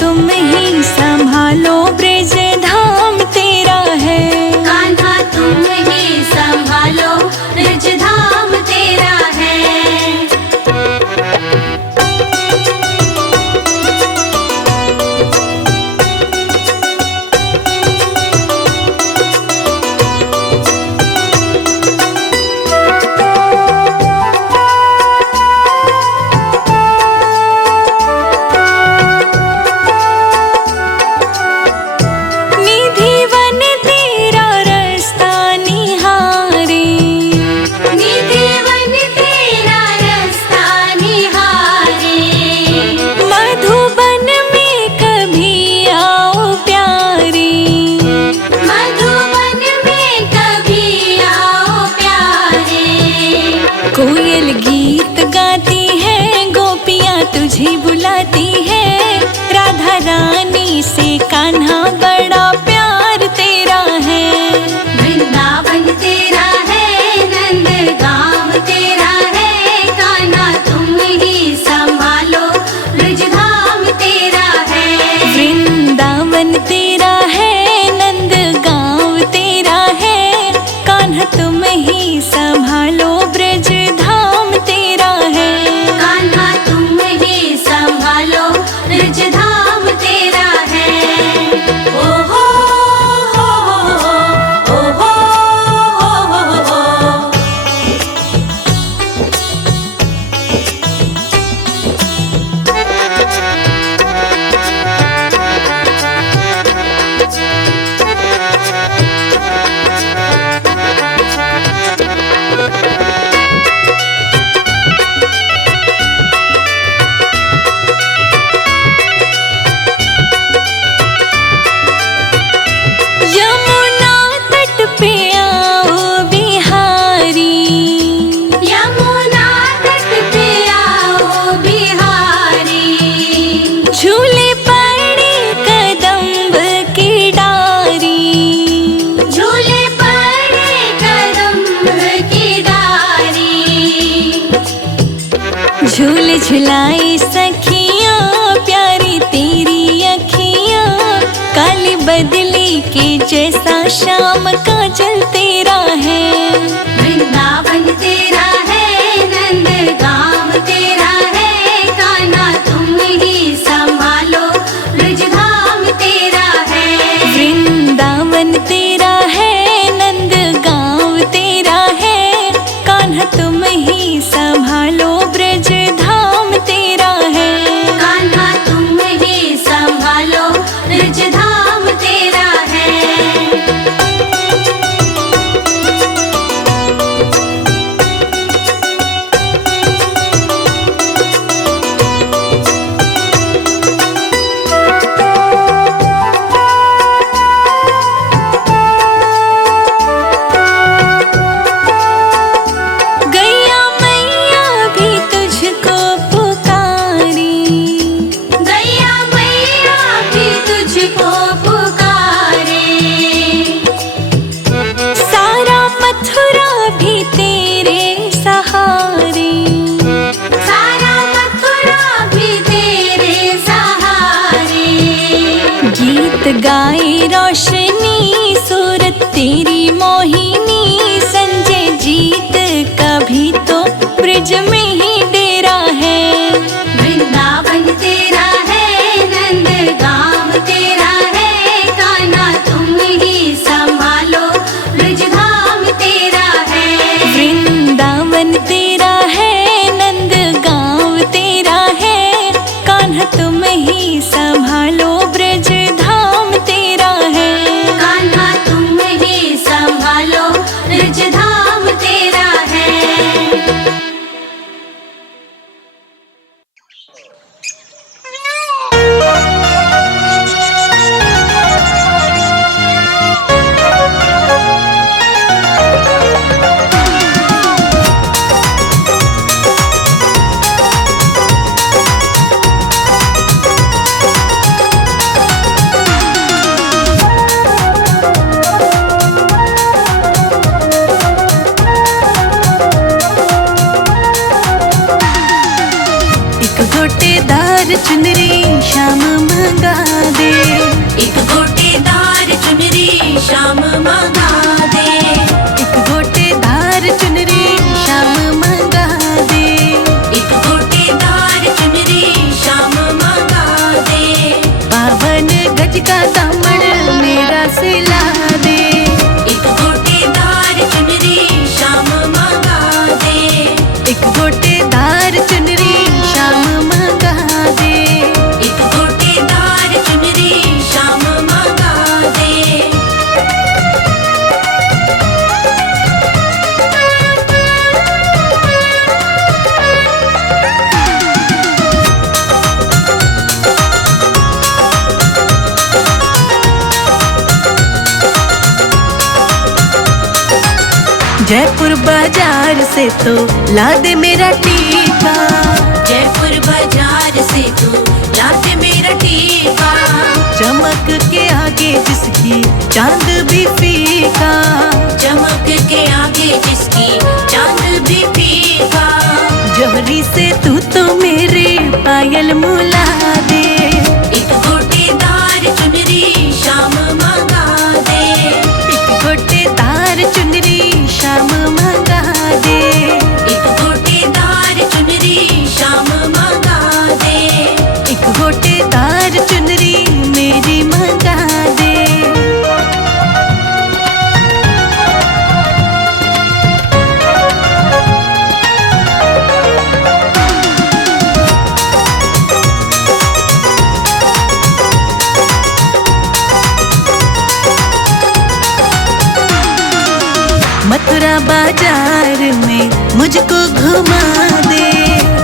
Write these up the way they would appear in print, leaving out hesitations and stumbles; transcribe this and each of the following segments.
तुम ही संभालो ब्रज धाम तेरा है। कान्हा तुम ही संभालो ब्रज धाम तेरा है। कोयल गीत गाती है, गोपियाँ तुझे बुलाती है। राधा रानी से कान्हा बड़ा प्यार तेरा है। वृंदावन तेरा है, नंद गाँव तेरा है। कान्हा तुम ही संभालो ब्रज धाम तेरा है। वृंदावन तेरा है, नंद गाँव तेरा है। कान्हा तुम ही संभालो ब्रज धाम तेरा है। कान्हा तुम ही संभालो ब्रज धाम तेरा है। ओ हो हो हो हो हो हो। यमुना तट पे आओ बिहारी। यमुना तट पे आओ बिहारी। झूले पड़े कदम्ब की डारी। झूले पड़े कदम्ब की डारी। झूले झुलाई सखियाँ, प्यारी तेरी अखियाँ। काली बदली के जैसा शाम का जल तेरा है। वृंदावन तेरा है, नंद गाँव तेरा है। कान्हा तुम ही संभालो ब्रज धाम तेरा है। वृंदावन तेरा है, नंद गाँव तेरा है। कान्हा तुम ही संभालो ब्रज धाम तेरा है। कान्हा तुम ही संभालो ब्रज धाम तेरा है। गैया मैया भी तुझको पुकारी। गैया मैया भी तुझको पुकारे। सारा मथुरा भी तेरे सहारे। सारा मथुरा भी तेरे सहारे। गीत गाए रोशनी, सूरत तेरी मोहिनी। संजय जीत का भी तो ब्रज में ही डेरा है। वृंदावन तेरा है, नंद गाँव तेरा है। कान्हा तुम ही संभालो ब्रज धाम तेरा है। वृंदावन तेरा है, नंद गाँव तेरा है। कान्हा तुम ही संभालो ब्रज धाम तेरा है। कान्हा तुम ही संभालो ब्रज धाम तेरा है। गोटेदार चुनरी श्याम मांगा जयपुर बाजार से तो ला दे मेरा टीका, जयपुर बाजार से तू ला दे मेरा टीका। चमक के आगे जिसकी चांद भी फीका, चमक के आगे जिसकी चांद भी फीका। जौहरी से तू तो मेरे पायल मुला दे, एक गोटेदार चुनरी शाम मंगा दे, एक गोटेदार चुनरी शाम मंगा दे, एक गोटेदार चुनरी शाम मंगा दे। एक गोटेदार चुनरी मेरी मंगा दे। मथुरा बाजार में मुझको घुमा दे,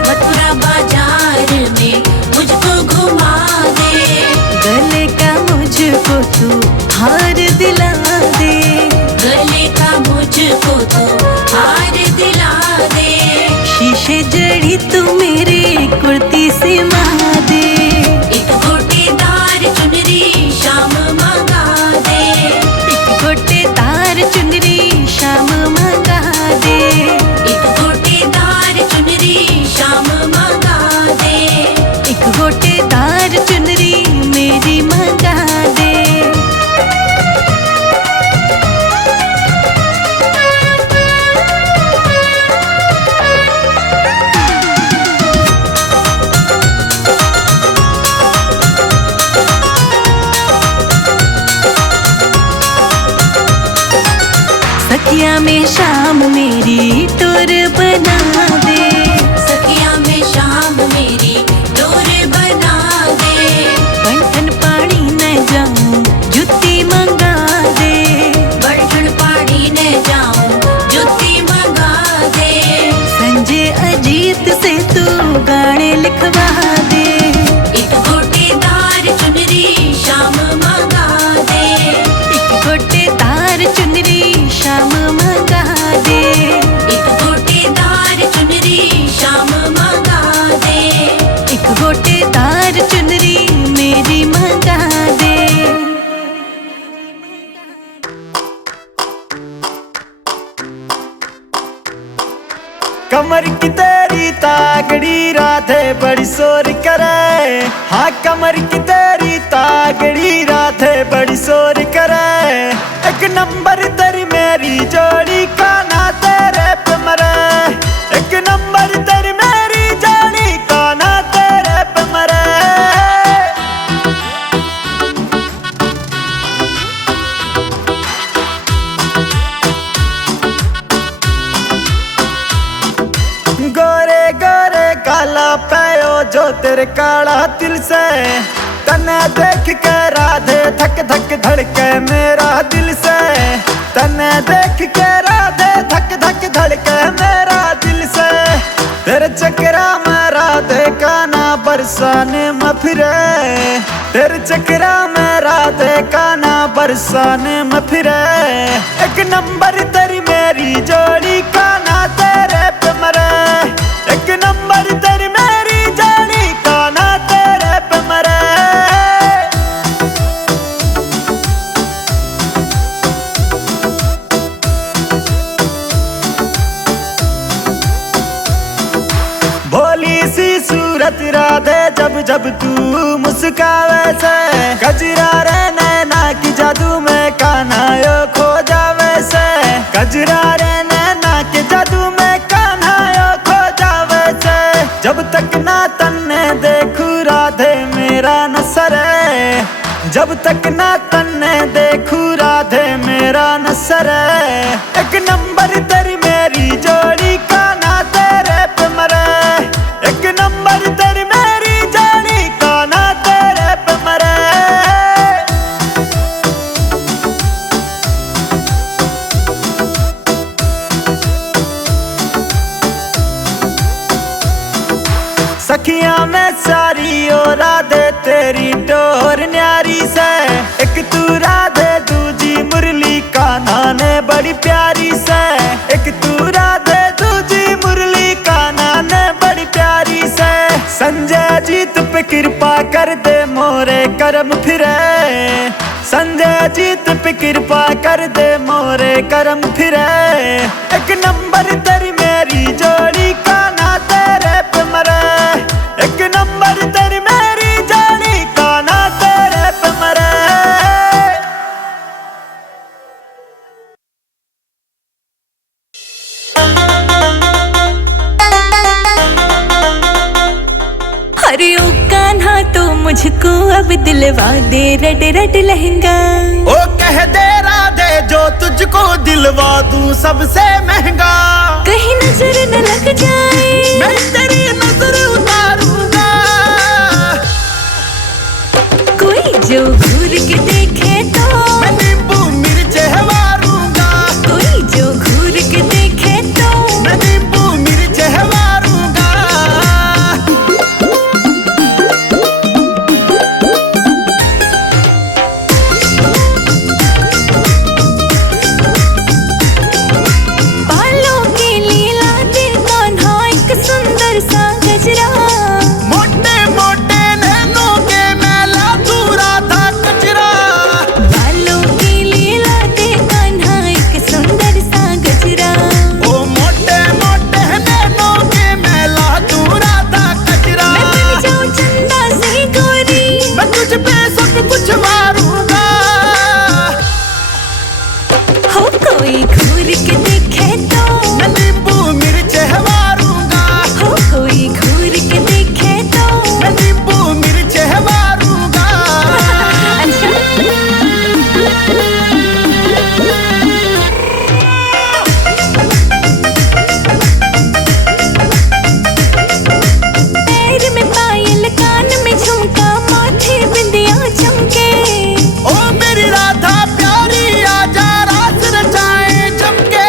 मथुरा बाजार में मुझको घुमा दे, गले का मुझको तू हार दिला दे, गले का मुझको तो हार दिला दे। शीशे जड़ी तू मेरी कुर्ती से मा दे, एक गोटेदार चुनरी शाम मंगा दे, एक गोटेदार चुनरी शाम मंगा दे, एक गोटेदार चुनरी शाम मंगा दे। एक गोटेदार चुनरी मेरी मंगा दे। सखिया में शाम मेरी टोर बना दे, सखिया में शाम मेरी डोर बना दे, बंठन पानी न जाऊं जुत्ती मंगा दे, बड़ठन पहाड़ी न जाऊं जुत्ती मंगा दे। संजय अजीत से तू गाने लिखवा दे, एक गोटेदार चुनरी शाम मंगा दे, एक गोटेदार चुनरी शाम मंगा दे, एक गोटेदार चुनरी शाम मंगा दे। एक गोटेदार चुनरी मेरी मंगा दे। कमर की तेरी तागड़ी राधे बड़ी शोर करे, हाँ कमर की तेरी तागड़ी राधे बड़ी शोर करे। एक नंबर तेरी मेरी जोड़ी का ना तेरे पे मरे, एक नंबर तेरी मेरी जोड़ी का ना तेरे पे मरे। गोरे गोरे काला पैयो जो तेरे काला दिल से, तने देख के राधे धक धक धड़के मेरा दिल से, तने देख के राधे धक धक धड़के मेरा दिल से। तेरे चक्रा में राधे का ना बरसाने में फिरे, तेरे चक्रा में राधे का ना बरसाने में फिरे। एक नंबर तेरी मेरी जोड़ी का ना तेरे पे मरे, एक नंबर तेरी मेरी जोड़ी का ना तेरे पे मरे। भोली सी सूरत राधे जब जब तू मुस्कावे से, गजरा रे नैना की जादू में कान्हा यो खो जावे से, गजरा रे नैना के जादू में कान्हा यो खो जावे से। जब तक ना तन्ने देखू राधे मेरा न सरे, जब तक ना तन्ने देखू राधे मेरा न सरे। एक नंबर तेरी मेरी जोड़ी का ना तेरे पे मरे, एक नंबर तेरी मेरी जोड़ी का ना तेरे पे मरे। सखिया में सारी ओ राधे तेरी डोर न्यारी से, एक तू राधे दूजी मुरली कान्हा ने बड़ी प्यारी से, एक तू राधे दूजी मुरली कान्हा ने बड़ी प्यारी से। संजय जीत पे कृपा कर दे मोरे करम फिरे, संजय जीत पे कृपा कर दे मोरे करम फिरे। एक नंबर तेरी मेरी जोड़ी कान्हा तेरे पे मरे, एक नंबर तेरी मेरी जोड़ी कान्हा तेरे पे मरे। अरे ओ कान्हा तो मुझको अब दिलवा दे रेड रेड लहंगा। ओ कह दे राधे जो तुझको दिलवा दूं सबसे महंगा। कहीं नजर न लग जाए मैं तेरी नजर उतारूंगा, कोई जो घूर के देखे तो मैं नींबू मिर्च हवारूंगा, कोई जो घूर के देखे तो मैं नींबू मिर्च हवारूंगा। बालों की लीला दे कान्हा एक सुंदर सा गजरा। मोटे मोटे नैनों के मैला तू राधा कचरा। बालों की लीला दे कान्हा एक सुंदर सा गजरा। ओ मोटे मोटे नैनों के मैला तू राधा कचरा। मैं बन जाऊं चंदा सी गोरी, मैं तुझ पे सब कुछ मारूंगा, हो कोई घूर के देखे तो मैं नींबू मिर्च हवारूंगा, हो कोई घूर के देखे तो। मैं नींबू मिर्च हवारूंगा। पैर में पायल कान में झुमका माथे बिंदिया चमके। ओ मेरी राधा प्यारी आजा रास रचाए चमके।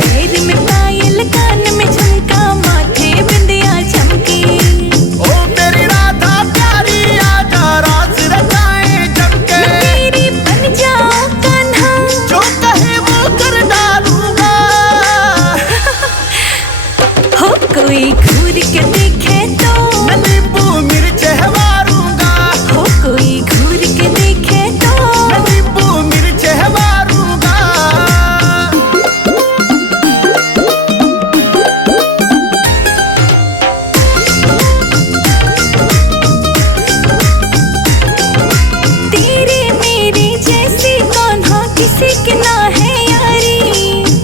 पैर में पायल कान में झुमका माथे बिंदिया चमके। ओ मेरी राधा प्यारी आजा रास रचाए चमके। मैं तेरी बन जाऊं कान्हा, जो कहे वो कर डालूंगा, हो कोई घूर के देखे तो मैं नींबू मिर्च हवारूंगा, हो कोई घूर के देखे तो। मैं नींबू मिर्च हवारूंगा। तेरे मेरे जैसी कान्हा किसी की ना है यारी।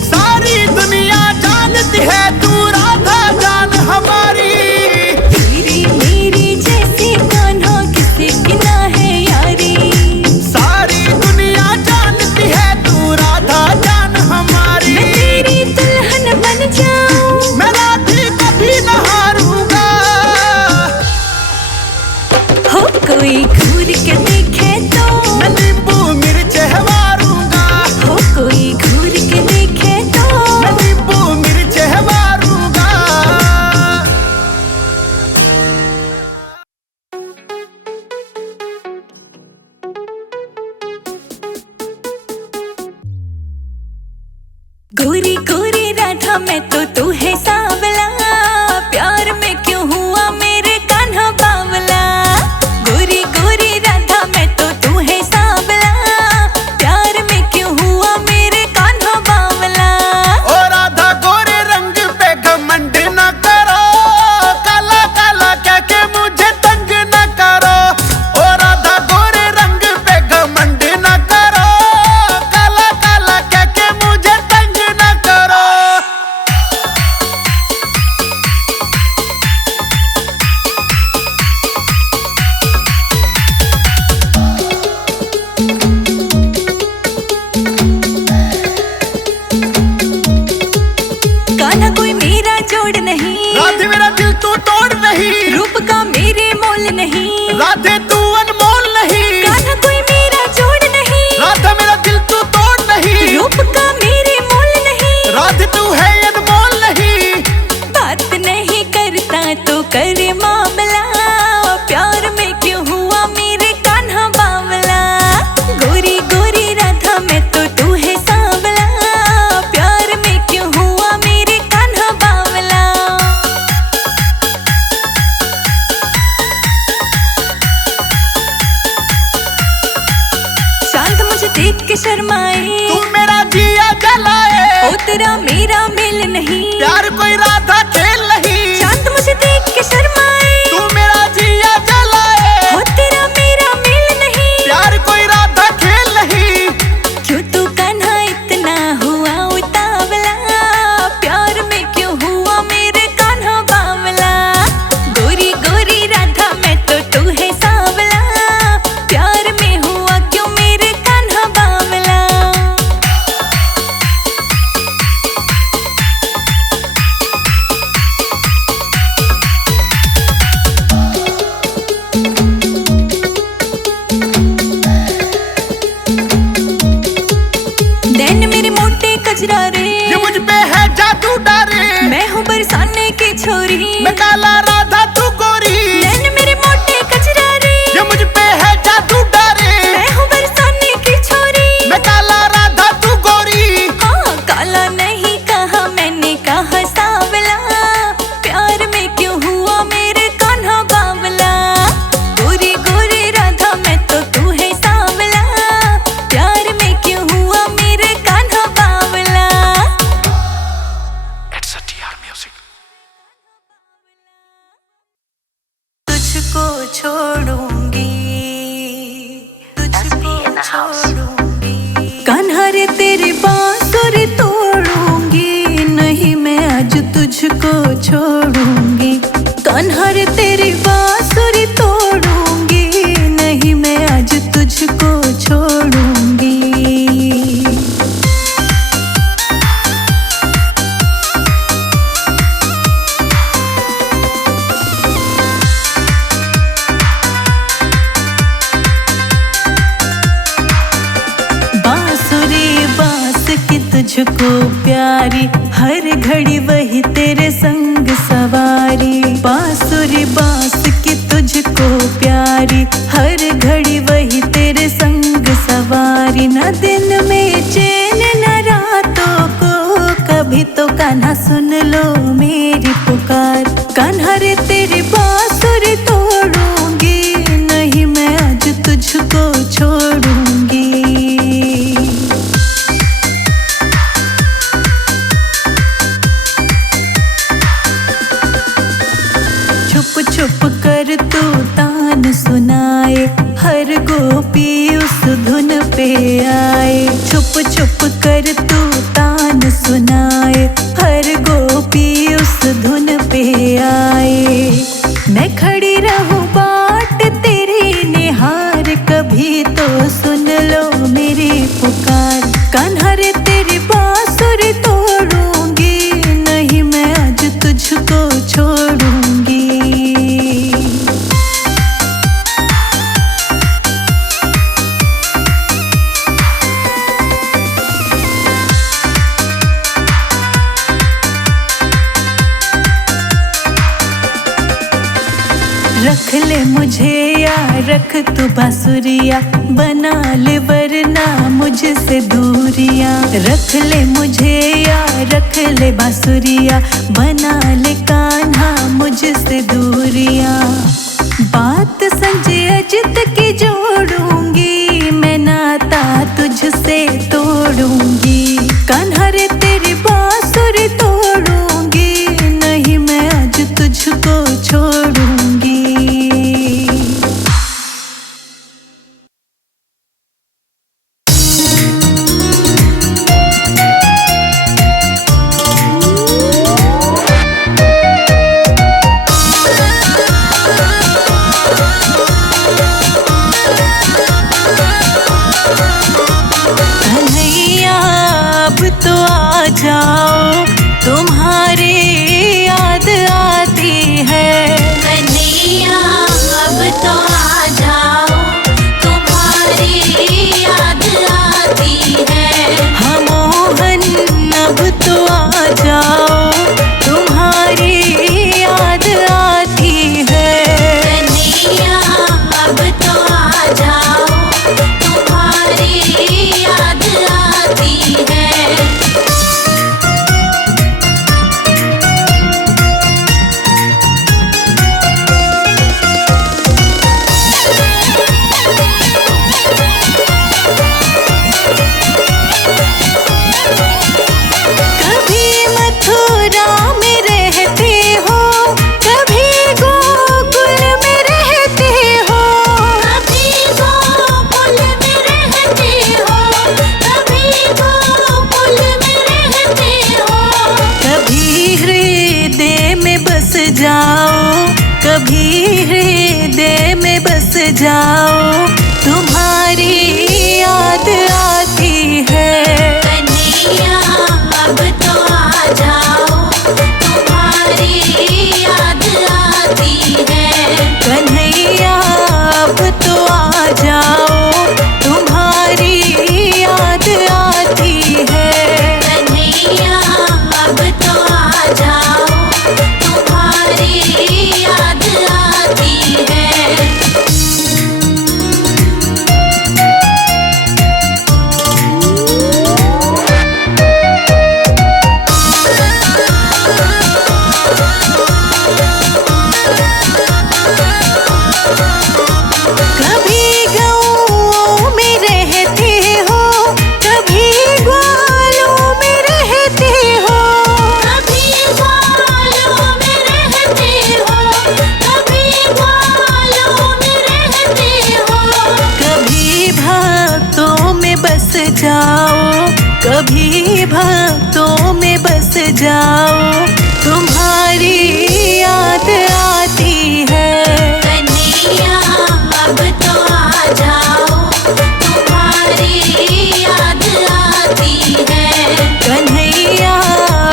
सारी दुनिया जानती है तू राधा जान हमारी। तेरे मेरे जैसी कान्हा किसी की ना है यारी। सारी दुनिया जानती है तू राधा जान हमारी। मैं तेरी दुल्हन बन जाऊं, मैं राधे कभी न हारूंगा, हो कोई घूर के देखे तो मैं नींबू मिर्च हवारूंगा, हो कोई घूर के देखे तो। मैं नींबू मिर्च हवारूंगा। गोरी गोरी राधा मैं तो तू है सांवला, प्यार में क्यों हुआ मेरे कान्हा बावला। गोरी गोरी राधा मैं तो तू है सांवला, प्यार में क्यों हुआ मेरे कान्हा बावला। ओ राधा गोरे रंग पे घमंड न करो, काला काला क्या के मुझे तंग न करो। ओ राधा गोरे रंग पे घमंड न करो, काला काला क्या के मुझे तंग न करो। कान्हा कोई मेरा जोड़ नहीं, राधे मेरा दिल तू तोड़ नहीं, रूप का मेरे मोल नहीं। राधे तू अनमोल नहीं, कान्हा कोई मेरा जोड़ नहीं, राधा मेरा दिल तू तोड़ नहीं, रूप का मेरे मोल नहीं। राधे तू है अनमोल नहीं। बात नहीं करता तो करे मामला, प्यार में क्यों हुआ मेरे कान्हा बावला। गोरी गोरी राधा मैं तो तू है सांवला, प्यार में क्यों हुआ मेरा मेल नहीं, प्यार कोई राधा खेल नहीं। चांद मुझे देख के शर्माए, तू मेरा जिया जलाए। हो तेरा मेरा मेल नहीं, प्यार कोई राधा खेल नहीं। क्यों तू कान्हा इतना हुआ उतावला, प्यार में क्यों हुआ मेरे कान्हा बावला। गोरी गोरी राधा मैं तो तू है सांवला, प्यार में हुआ क्यों मेरे कान्हा बावला। नैन मेरे मोटे कजरा रे, ये मुझ पे है जादू डारे। मैं हूँ बरसाने की छोरी, मैं काला राधा तू गोरी। नैन मेरे मोटे कजरा रे, ये मुझ पे है जादू डारे। मैं हूँ बरसाने की छोरी। मैं काला राधा तू गोरी। हाँ काला नहीं कहा मैंने, कहा सांवला, प्यार में क्यों हुआ मेरे कान्हा बावला। गोरी गोरी राधा मैं तो तू है सांवला, प्यार में क्यों हुआ मेरे कान्हा बावला। तुझको छोड़ूंगी, तुझको छोड़ूंगी, कान्हा रे तेरी बांसुरी तोड़ूंगी। नहीं मैं आज तुझको छोड़ूंगी, कान्हा रे तेरी बांसुरी तोड़ूंगी। नहीं मैं आज तुझको छोड़ूंगी। बांसुरी बांस की तुझको प्यारी, हर घड़ी वही तेरे संग सवारी। बांसुरी बांस की तुझको प्यारी, हर घड़ी वही तेरे संग सवारी। न दिन में चैन न रातों को, कभी तो कान्हा सुन लो मेरी पुकार। कान्हा रे तेरी बांसुरी तोड़ूंगी, नहीं मैं आज तुझको छोड़ूंगी। छुप छुप कर तू तान सुनाए, हर गोपी उस धुन पे आए। छुप छुप कर तू तान सुनाए, हर गोपी उस धुन पे आए। मैं खड़ी रहूं बाट तेरी निहार, कभी तो सुन लो मेरी पुकार। कान्हा रे तेरी बांसुरी तोड़ूंगी, नहीं मैं आज तुझको छोड़ूंगी। रख ले मुझे या रख तू बांसुरिया, बना ले वरना मुझसे दूरिया। रख ले मुझे या रख ले बांसुरिया, बना ले कान्हा मुझसे दूरिया। बात संजय अजित की जोड़ूंगी, मैं नाता तुझसे तोड़ूंगी। कान्हा रे तेरी बांसुरी तोड़ूंगी, नहीं मैं आज तुझको छोड़ूंगी। कन्हैया अब तो आ जाओ, तुम्हारी याद आती है। कन्हैया अब तो आ जाओ, तुम्हारी याद आती है। हाँ मोहन अब तो आ जाओ, तुम्हारी याद आती है। कन्हैया अब तो आ जाओ, तुम्हारी याद आती है। जाओ, तुम्हारी याद आती है। कन्हैया अब तो आ जाओ, तुम्हारी याद आती है। कन्हैया अब तो आ जाओ, तुम्हारी याद आती है। कन्हैया अब तो आ जाओ, तुम्हारी याद आती है। कभी गाँवों में रहते हो, कभी ग्वालों में रहते हो। कभी ग्वालों में रहते हो, कभी ग्वालों में रहते हो। कभी भक्तों में बस जाओ, कभी भक्तों में बस जाओ, तुम्हारी याद आती है। कन्हैया अब तो आ जाओ, तुम्हारी याद आती है। कन्हैया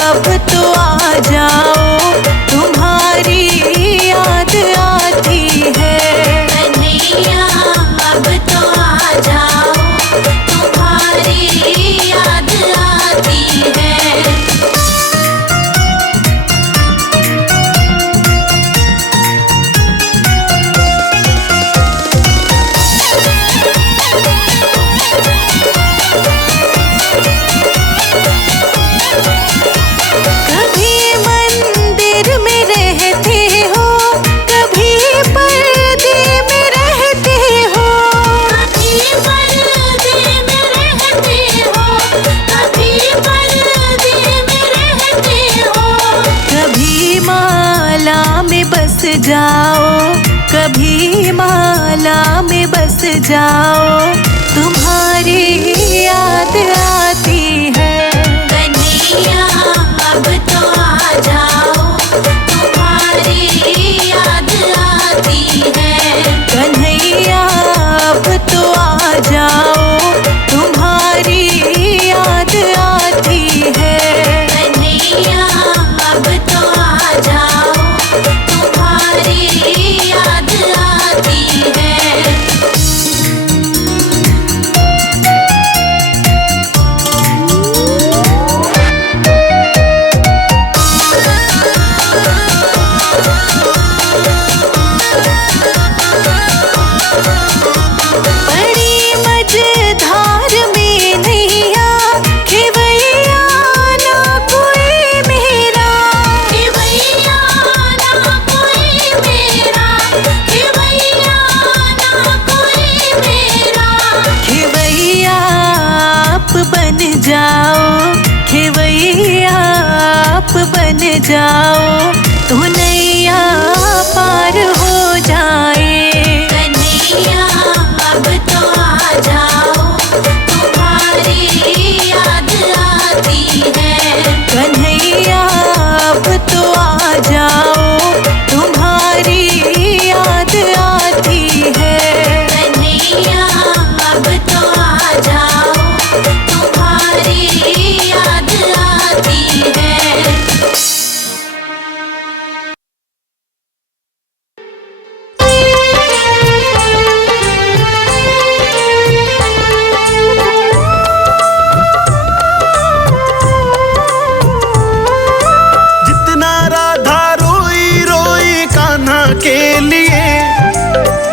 अब तो आ जाओ, तुम्हारी याद आती है। कन्हैया अब तो आ जाओ, तुम्हारी याद आती है। कभी मंदिर में रहते हो, कभी पर्दे में रहते हो। कभी पर्दे में रहते हो, कभी पर्दे में रहते हो। कभी माला में बस जाओ, कभी माला में बस जाओ, तुम्हारी याद आती है। कन्हैया अब तो आ जाओ, तुम्हारी याद आती है। कन्हैया अब तो आ जाओ, तुम्हारी याद आती है। कन्हैया अब तो आ जाओ, तुम्हारी याद आती है। बड़ी मझधार में नैया, खेवैया ना कोई मेरा। खेवैया ना कोई मेरा, खेवैया ना कोई मेरा। खेवैया आप बन जाओ, खेवैया आप बन जाओ, तो नैया पार हो जाए। कन्हैया अब तो आ जाओ, तुम्हारी याद आती है। कन्हैया अब तो आ जाओ, तुम्हारी याद आती है। कन्हैया अब तो आ जाओ, तुम्हारी याद आती है। जितना राधा रोई रोई कान्हा के लिए,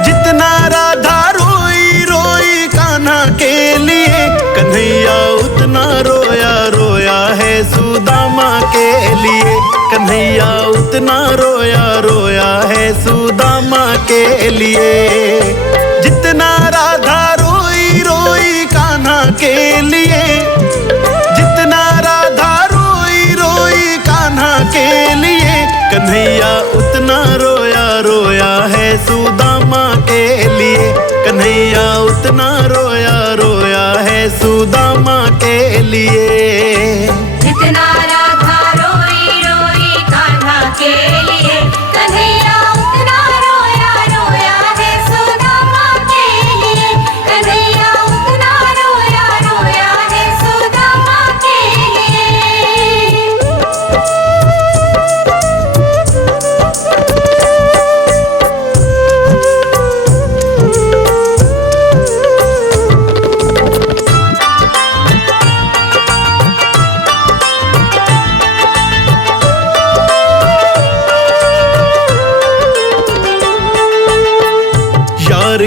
जितना राधा रोई रोई कान्हा के लिए, कन्हैया उतना रोया रोया है सुदामा के लिए। कन्हैया उतना रोया रोया है सुदामा के लिए। जितना राधा रोई रोई कान्हा के लिए, जितना राधा रोई रोई कान्हा के लिए, कन्हैया उतना रोया रोया है सुदामा के लिए। कन्हैया उतना रोया रोया है सुदामा के लिए। जितना राधा रोई रोई कान्हा के लिए, कन्हैया उतना रोया रोया है सुदामा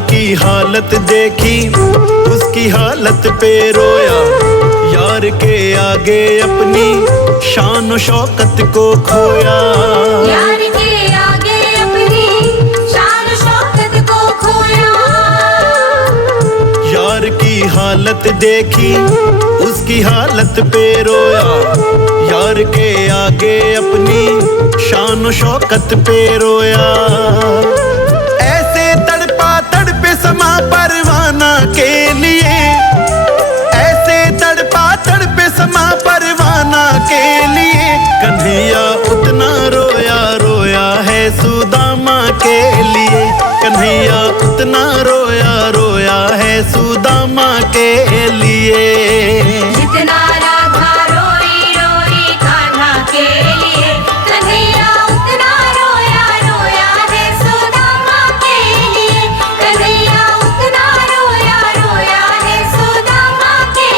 की हालत देखी उसकी हालत पे रोया, यार के आगे अपनी शान और शौकत को खोया। यार के आगे अपनी शान शौकत को खोया। यार की हालत देखी उसकी हालत पे रोया, यार के आगे अपनी शान और शौकत पे रोया। ऐसे तड़पा तड़पे समा परवाना के लिए, ऐसे तड़पा तड़पे समा परवाना के लिए। कन्हैया उतना रोया रोया है सुदामा के लिए, कन्हैया उतना रोया रोया है सुदामा के लिए। जितना राधा रोई रोई कान्हा के लिए, कन्हैया उतना रोया रोया है सुदामा के लिए। कन्हैया उतना रोया रोया है सुदामा के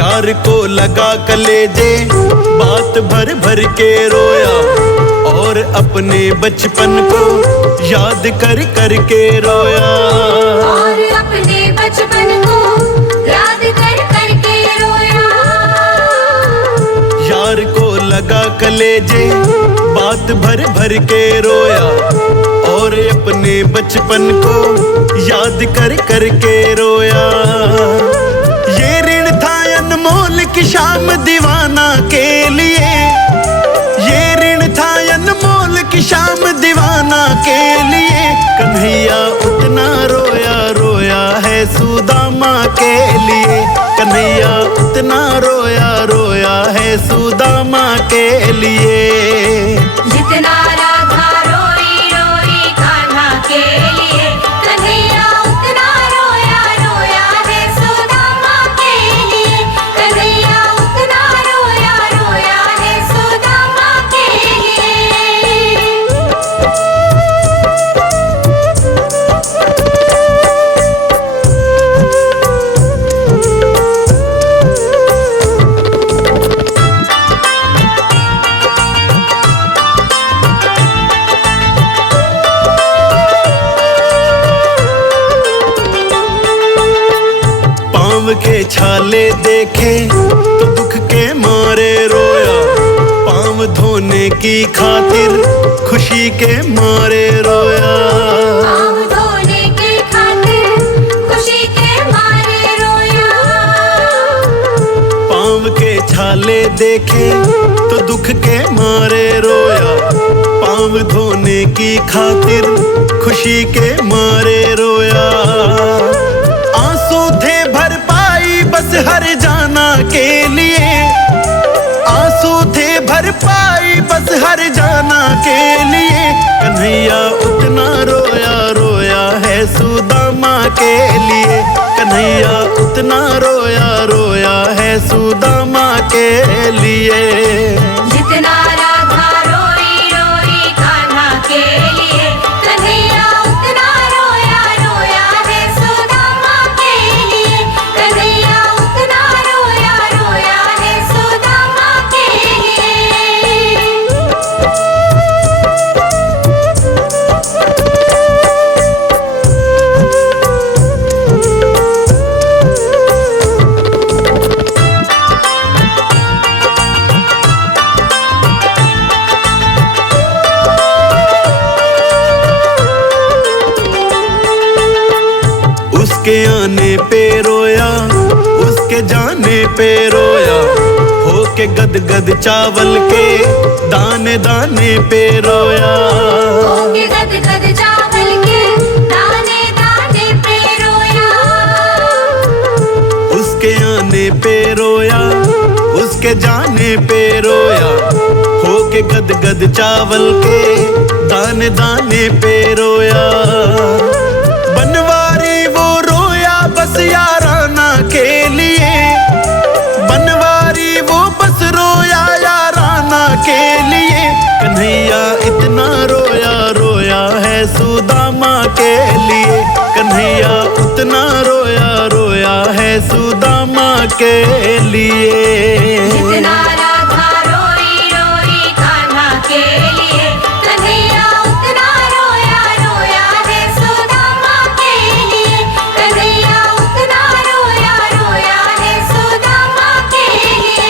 यार को लगा कलेजे बात भर भर के रोया, और अपने बचपन को याद कर कर के रोया। और अपने बचपन को याद कर कर के रोया। यार को लगा कलेजे बात भर भर के रोया, और अपने बचपन को याद कर कर के रोया। ये ऋण था अनमोल की शाम दीवाना के लिए, ये ऋण था अनमोल की शाम दीवाना के लिए। कन्हैया उतना रोया रोया है सुदामा के लिए, कन्हैया उतना रोया रोया है सुदामा के लिए। जितना राधा रोई रोई कान्हा के लिए, कन्हैया उतना रोया रोया है सुदामा के लिए। कन्हैया उतना रोया रोया है सुदामा के लिए। पाँव के छाले देखे तो दुख के मारे रोया, पाँव धोने की खातिर खुशी के मारे रोया। पाँव धोने के खातिर खुशी के मारे रोया। पाँव के छाले देखे तो दुख के मारे रोया, पाँव धोने की खातिर खुशी के मारे रोया। आंसू थे भरपाई बस हर जाना के लिए, आंसू थे भरपाई बस हर जाना के लिए। कन्हैया उतना रोया रोया है सुदामा के लिए, कन्हैया उतना रोया रोया है सुदामा के लिए। जितना राधा रोई रोई कान्हा के लिए, कन्हैया उतना रोया रोया है सुदामा के लिए। कन्हैया उतना रोया रोया है सुदामा के लिए। उसके आने पे रोया उसके जाने पे रोया, होके गद गद चावल के दाने दाने पे रोया। होके गद गद चावल के दाने दाने पे रोया। उसके आने पे रोया उसके जाने पे रोया, होके गद गद चावल के दाने दाने पे रोया। बनवारी वो रोया बस याराना के लिए, बनवारी वो बस रोया याराना के लिए। कन्हैया इतना रोया रोया है सुदामा के लिए, कन्हैया उतना रोया रोया रोया है सुदामा के लिए। जितना राधा रोई रोई कान्हा के लिए, कन्हैया उतना रोया रोया है सुदामा के लिए। कन्हैया उतना रोया रोया है सुदामा के लिए।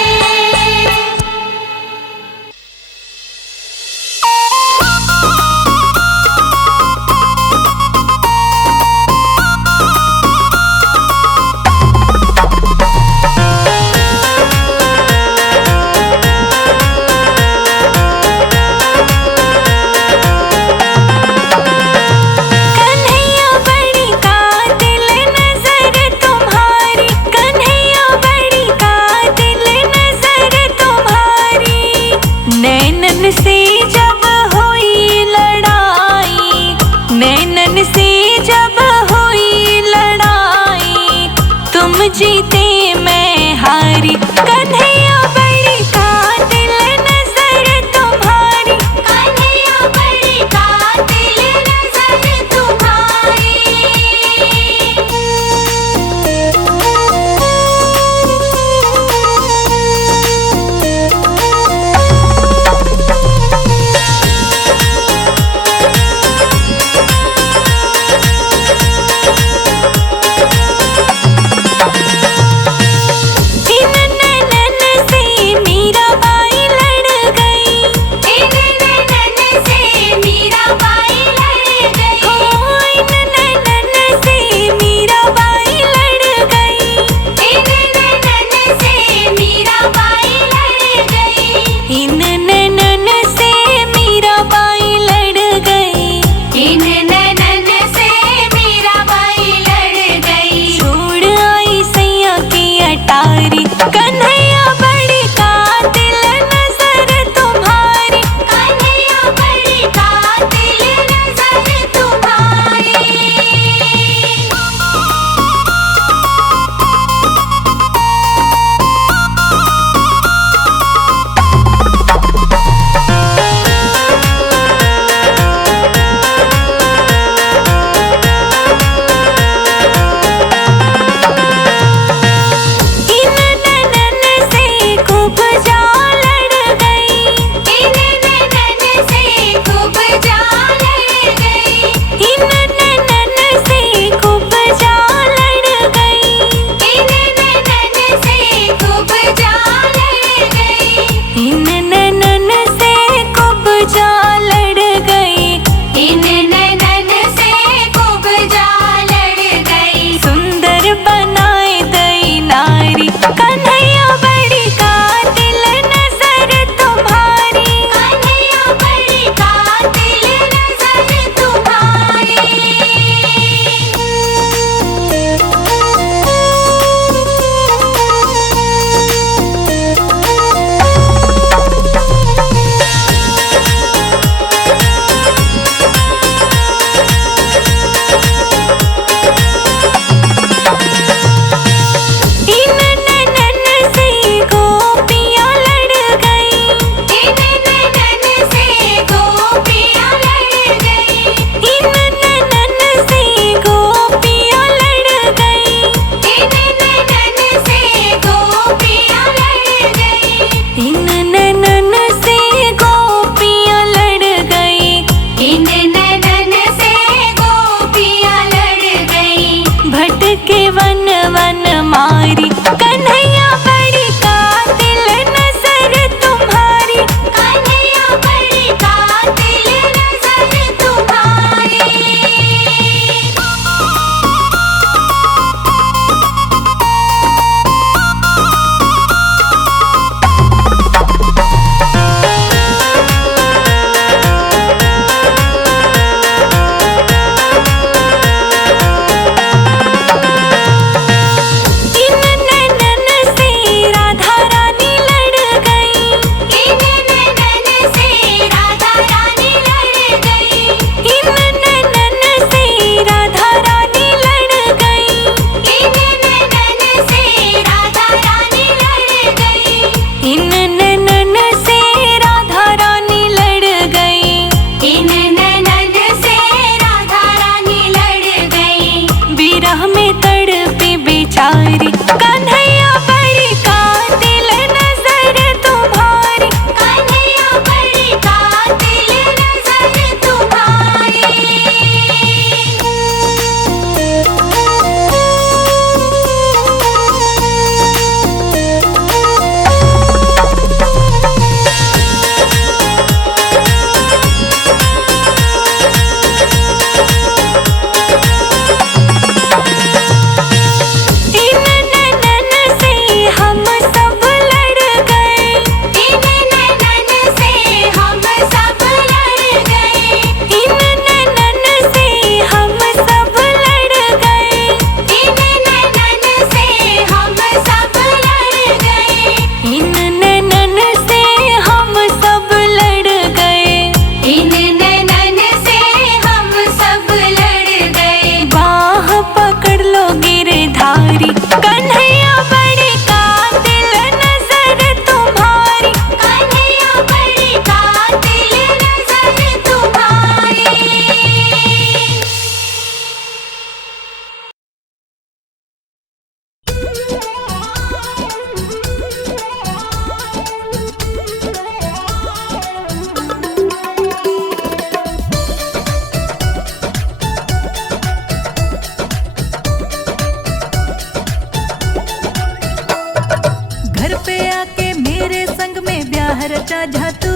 रचा जा तू,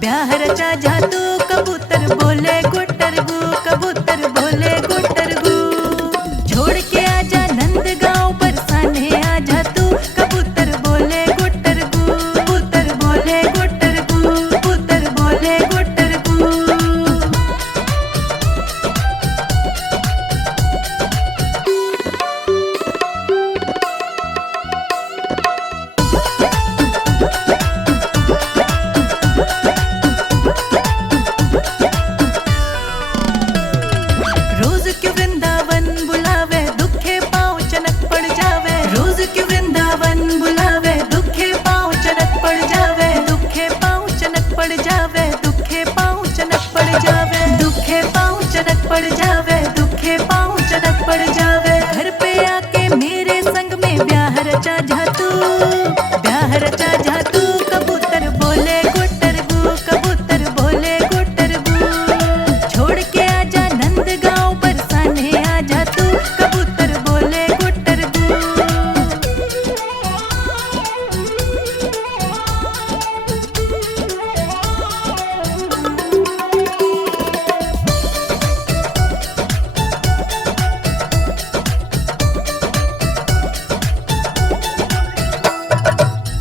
ब्याह रचा जा तू। कबूतर बोले गुटर गु, कबूतर बोले गुटर गु। छोड़ के आजा नंदगांव बरसाने आजा तू। कबूतर बोले गुटर गु, कबूतर बोले गुटर गु, कबूतर बोले गुटर गु। रोज क्यों वृंदावन बुलावे, दुखे पाँव चनक पड़ जावे। रोज क्यों वृंदावन बुलावे, दुखे पाँव चनक पड़ जावे। दुखे पाँव चनक पड़ जावे, दुखे पाँव चनक पड़ जावे। दुखे पाँव चनक पड़ जावे, दुखे पाँव चनक पड़ जावे। घर पे आके मेरे संग में ब्याह रचा जा तू, ब्याह रचा जा तू। कबूतर बोले गुटर गु, कबूतर बोले गुटर गु। छोड़ के आजा नंदगांव बरसाने आजा तू। कबूतर बोले गुटर गु।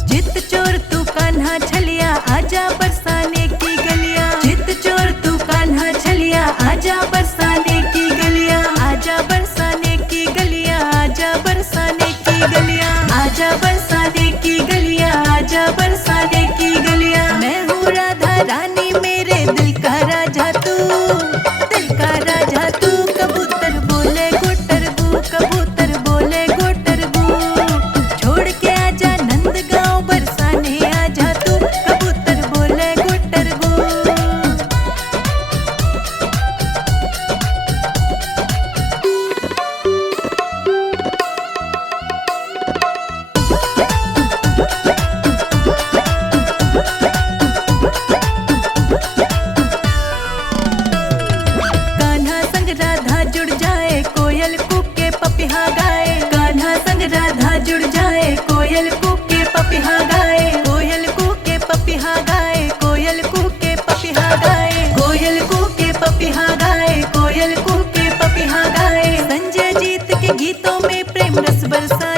जित चोर तू कान्हा छलिया, आजा बरसाने की गलियां। जित चोर तू कान्हा छलिया, आजा बरसाने की गलियां। आजा बरसाने की गलियां, आजा बरसाने की गलियां। आजा बरसाने की गलियां, आजा बरसाने की गलियां। मैं हूँ राधा रानी, मेरे दिल का राजा तू, दिल का राजा तू। कबूतर बोले गुटर गु, कबूतर बोले गुटर गु। छोड़ के आजा नंदगांव बरसाने आजा तू। कबूतर बोले गुटर गु। कान्हा संग राधा जुड़ जाए, कोयल कूके पपिहा गाए। कान्हा संग राधा जुड़ जाए, कोयल कूके पपिहा गाए। कोयल कूके पपिहा गाए, कोयल कूके पपिहा गाए। कोयल कूके पपिहा गाए, कोयल कूके पपिहा गाए। संजय जीत के गीतों में प्रेम रस बरसा